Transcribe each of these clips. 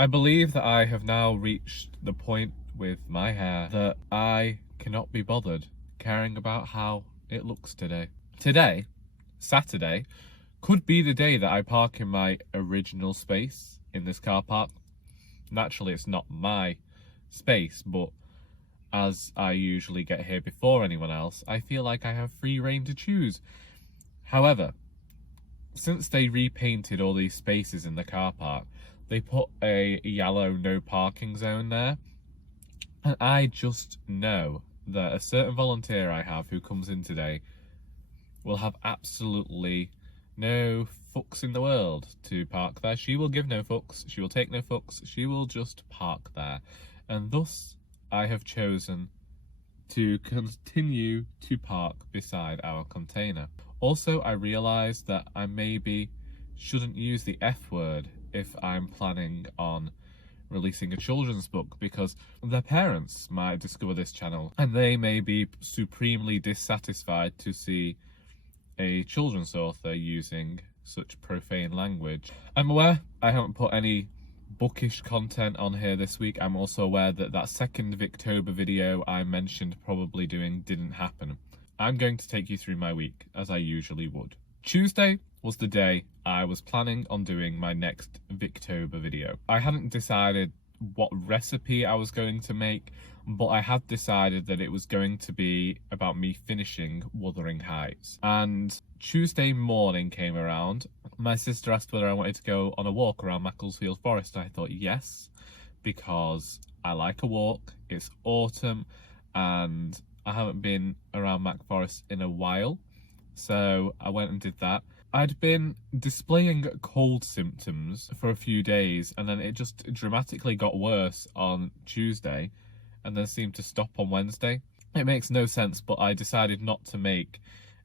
I believe that I have now reached the point with my hair that I cannot be bothered caring about how it looks today. Today, Saturday, could be the day that I park in my original space in this car park. Naturally, it's not my space, but as I usually get here before anyone else, I feel like I have free rein to choose. However, since they repainted all these spaces in the car park, they put a yellow no parking zone there. And I just know that a certain volunteer I have who comes in today will have absolutely no fucks in the world to park there. She will give no fucks, she will take no fucks, she will just park there. And thus, I have chosen to continue to park beside our container. Also, I realised that I maybe shouldn't use the F word if I'm planning on releasing a children's book, because their parents might discover this channel and they may be supremely dissatisfied to see a children's author using such profane language. I'm aware I haven't put any bookish content on here this week. I'm also aware that that second Victober video I mentioned probably doing didn't happen. I'm going to take you through my week as I usually would. Tuesday was the day I was planning on doing my next Victober video. I hadn't decided what recipe I was going to make, but I had decided that it was going to be about me finishing Wuthering Heights. And Tuesday morning came around. My sister asked whether I wanted to go on a walk around Macclesfield Forest. I thought yes, because I like a walk. It's autumn and I haven't been around Mac Forest in a while. So I went and did that. I'd been displaying cold symptoms for a few days and then it just dramatically got worse on Tuesday and then seemed to stop on Wednesday. It makes no sense, but I decided not to make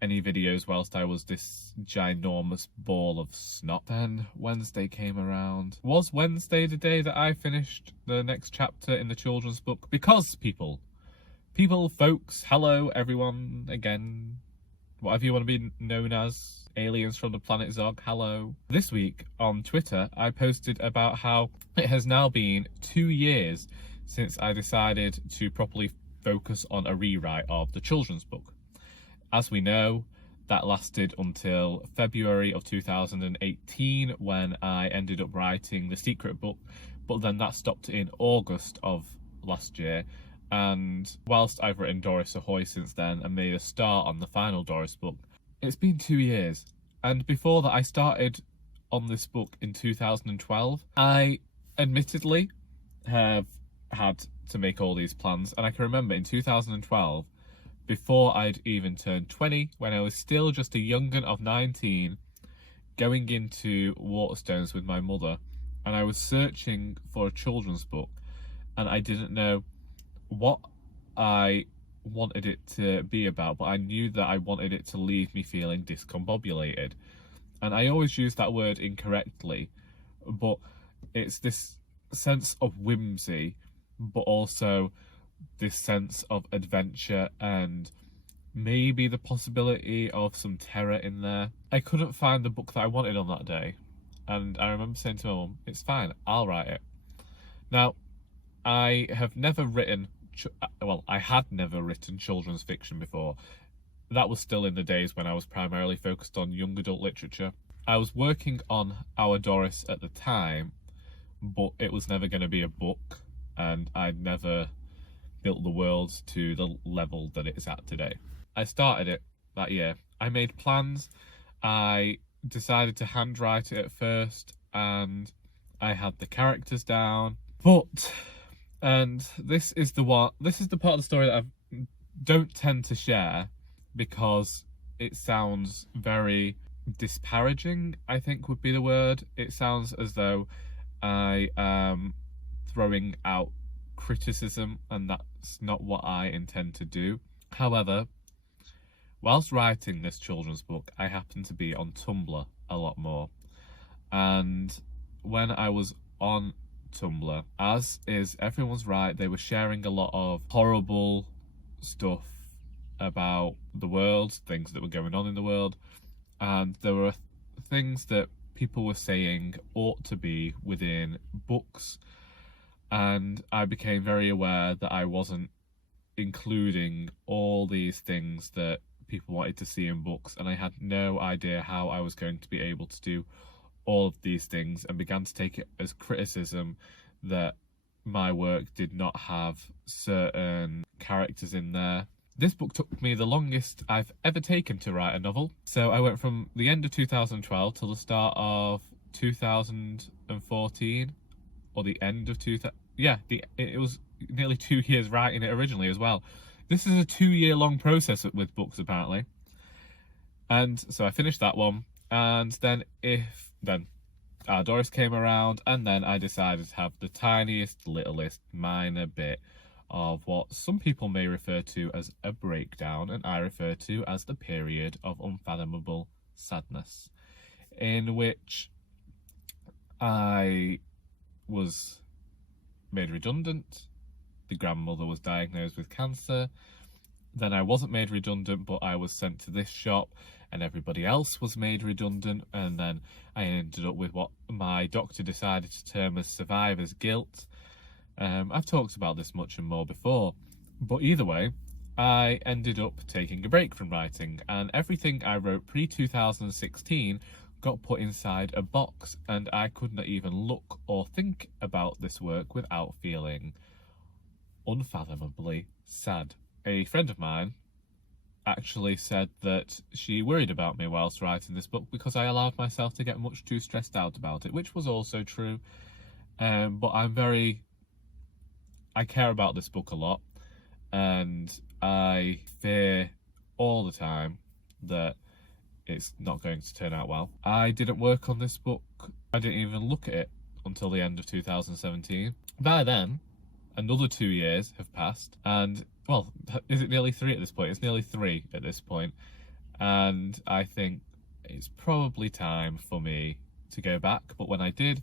any videos whilst I was this ginormous ball of snot. Then Wednesday came around. Was Wednesday the day that I finished the next chapter in the children's book? Because people, folks, hello everyone again, whatever you want to be known as, aliens from the planet Zog, hello. This week on Twitter, I posted about how it has now been 2 years since I decided to properly focus on a rewrite of the children's book. As we know, that lasted until February of 2018 when I ended up writing the secret book, but then that stopped in August of last year. And whilst I've written Doris Ahoy since then and made a start on the final Doris book, it's been 2 years. And before that, I started on this book in 2012. I admittedly have had to make all these plans. And I can remember in 2012, before I'd even turned 20, when I was still just a young'un of 19, going into Waterstones with my mother, and I was searching for a children's book, and I didn't know what I wanted it to be about, but I knew that I wanted it to leave me feeling discombobulated. And I always use that word incorrectly, but it's this sense of whimsy, but also this sense of adventure and maybe the possibility of some terror in there. I couldn't find the book that I wanted on that day, and I remember saying to my mum, it's fine, I'll write it. Now, I have never written, well, I had never written children's fiction before. That was still in the days when I was primarily focused on young adult literature. I was working on Our Doris at the time, but it was never going to be a book, and I'd never built the world to the level that it's at today. I started it that year. I made plans. I decided to handwrite it at first, and I had the characters down. But, and this is the part of the story that I don't tend to share because it sounds very disparaging, I think would be the word. It sounds as though I am throwing out criticism, and that's not what I intend to do. However, whilst writing this children's book, I happened to be on Tumblr a lot more. And when I was on Tumblr, as is everyone's right, they were sharing a lot of horrible stuff about the world, things that were going on in the world, and there were things that people were saying ought to be within books, and I became very aware that I wasn't including all these things that people wanted to see in books, and I had no idea how I was going to be able to do all of these things, and began to take it as criticism that my work did not have certain characters in there. This book took me the longest I've ever taken to write a novel. So I went from the end of 2012 till the start of 2014, or the end of 2000. Yeah, it was nearly 2 years writing it originally as well. This is a 2-year-long process with books, apparently. And so I finished that one, and then Our Doris came around, and then I decided to have the tiniest, littlest, minor bit of what some people may refer to as a breakdown, and I refer to as the period of unfathomable sadness, in which I was made redundant, the grandmother was diagnosed with cancer, then I wasn't made redundant, but I was sent to this shop, and everybody else was made redundant, and then I ended up with what my doctor decided to term as survivor's guilt. I've talked about this much and more before, but either way, I ended up taking a break from writing, and everything I wrote pre-2016 got put inside a box, and I could not even look or think about this work without feeling unfathomably sad. A friend of mine actually said that she worried about me whilst writing this book because I allowed myself to get much too stressed out about it, which was also true. But I care about this book a lot, and I fear all the time that it's not going to turn out well. I didn't work on this book. I didn't even look at it until the end of 2017. By then, another 2 years have passed, and well, is it nearly 3 at this point? It's nearly 3 at this point, and I think it's probably time for me to go back. But when I did,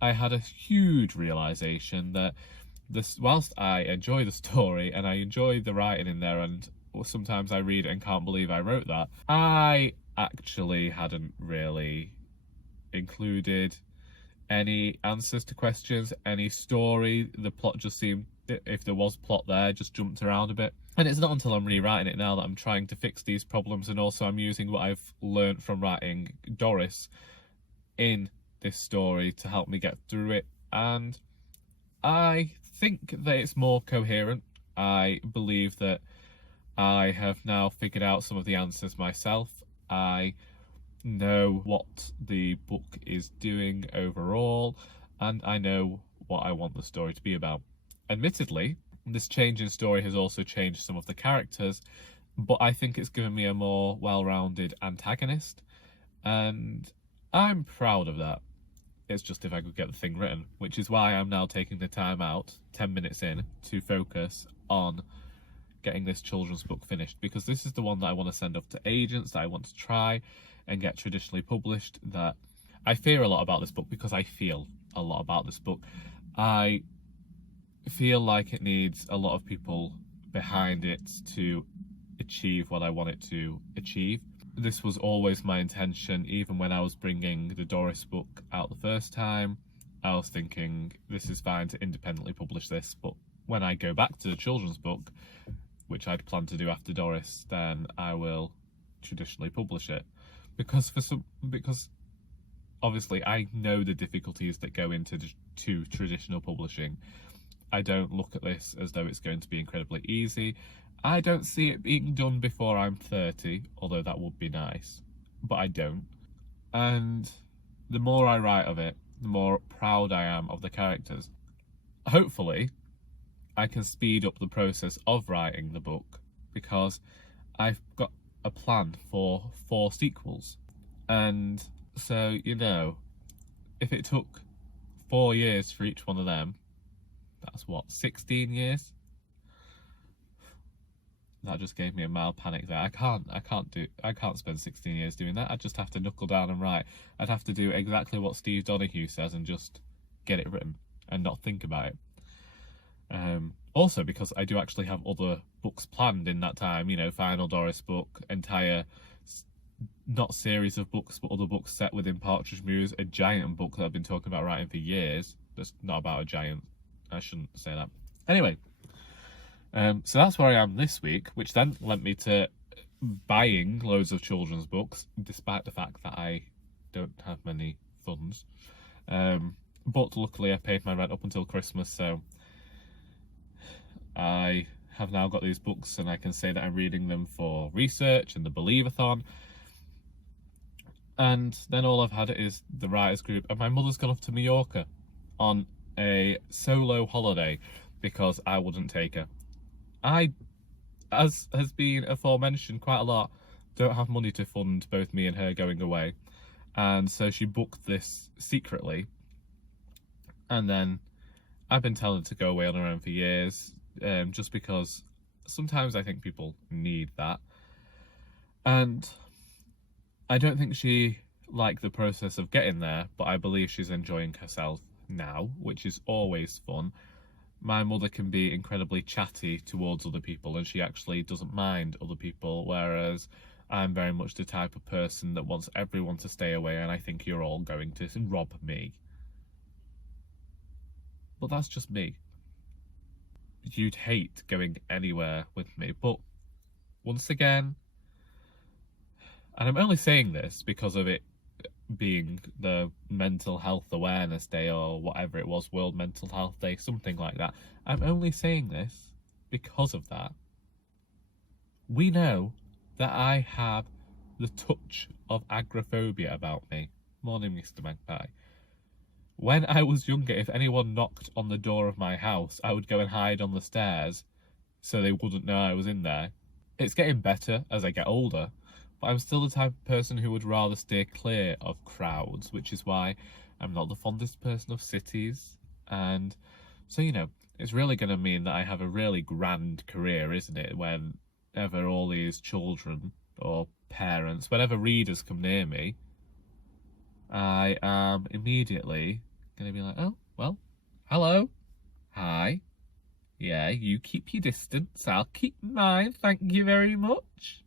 I had a huge realisation that whilst I enjoy the story and I enjoy the writing in there, and sometimes I read it and can't believe I wrote that, I actually hadn't really included any answers to questions, any story. The plot just seemed, if there was plot there, just jumped around a bit. And it's not until I'm rewriting it now that I'm trying to fix these problems, and also I'm using what I've learned from writing Doris in this story to help me get through it. And I think that it's more coherent. I believe that I have now figured out some of the answers myself. I know what the book is doing overall, and I know what I want the story to be about. Admittedly, this change in story has also changed some of the characters, but I think it's given me a more well-rounded antagonist, and I'm proud of that. It's just if I could get the thing written, which is why I'm now taking the time out, 10 minutes in, to focus on getting this children's book finished, because this is the one that I want to send off to agents, that I want to try and get traditionally published. That I fear a lot about this book because I feel a lot about this book. I feel like it needs a lot of people behind it to achieve what I want it to achieve. This was always my intention. Even when I was bringing the Doris book out the first time, I was thinking this is fine to independently publish this, but when I go back to the children's book, which I'd planned to do after Doris, then I will traditionally publish it. Because obviously I know the difficulties that go into traditional publishing. I don't look at this as though it's going to be incredibly easy. I don't see it being done before I'm 30, although that would be nice, but I don't. And the more I write of it, the more proud I am of the characters. Hopefully, I can speed up the process of writing the book, because I've got a plan for 4 sequels. And so, you know, if it took 4 years for each one of them, that's what, 16 years? That just gave me a mild panic there. I can't spend 16 years doing that. I'd just have to knuckle down and write. I'd have to do exactly what Steve Donahue says and just get it written and not think about it. Also, because I do actually have other books planned in that time, you know, final Doris book, entire not series of books, but other books set within Partridge Mews, a giant book that I've been talking about writing for years. That's not about a giant. I shouldn't say that. Anyway, so that's where I am this week, which then led me to buying loads of children's books, despite the fact that I don't have many funds. But luckily I paid my rent up until Christmas, so I have now got these books and I can say that I'm reading them for research and the Believathon. And then all I've had is the writers group, and my mother's gone off to Mallorca on a solo holiday because I wouldn't take her. I, as has been aforementioned quite a lot, don't have money to fund both me and her going away. And so she booked this secretly. And then I've been telling her to go away on her own for years, just because sometimes I think people need that. And I don't think she liked the process of getting there, but I believe she's enjoying herself now, which is always fun. My mother can be incredibly chatty towards other people, and she actually doesn't mind other people, whereas I'm very much the type of person that wants everyone to stay away, and I think you're all going to rob me. But that's just me. You'd hate going anywhere with me, but once again, and I'm only saying this because of it being the Mental Health Awareness Day or whatever it was, World Mental Health Day, something like that. I'm only saying this because of that. We know that I have the touch of agoraphobia about me. Morning, Mr. Magpie. When I was younger, if anyone knocked on the door of my house, I would go and hide on the stairs so they wouldn't know I was in there. It's getting better as I get older, but I'm still the type of person who would rather steer clear of crowds, which is why I'm not the fondest person of cities. And so, you know, it's really going to mean that I have a really grand career, isn't it? Whenever all these children or parents, whenever readers come near me, I am immediately going to be like, oh, well, hello, hi, yeah, you keep your distance, I'll keep mine, thank you very much.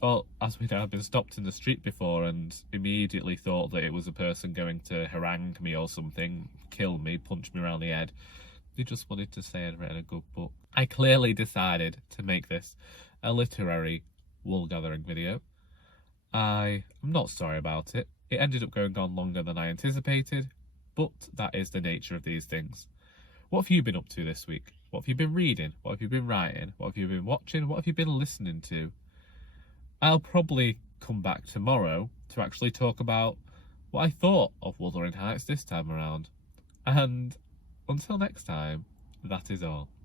Well, as we know, I've been stopped in the street before and immediately thought that it was a person going to harangue me or something, kill me, punch me around the head. They just wanted to say I'd written a good book. I clearly decided to make this a literary wool-gathering video. I am not sorry about it. It ended up going on longer than I anticipated, but that is the nature of these things. What have you been up to this week? What have you been reading? What have you been writing? What have you been watching? What have you been listening to? I'll probably come back tomorrow to actually talk about what I thought of Wuthering Heights this time around. And until next time, that is all.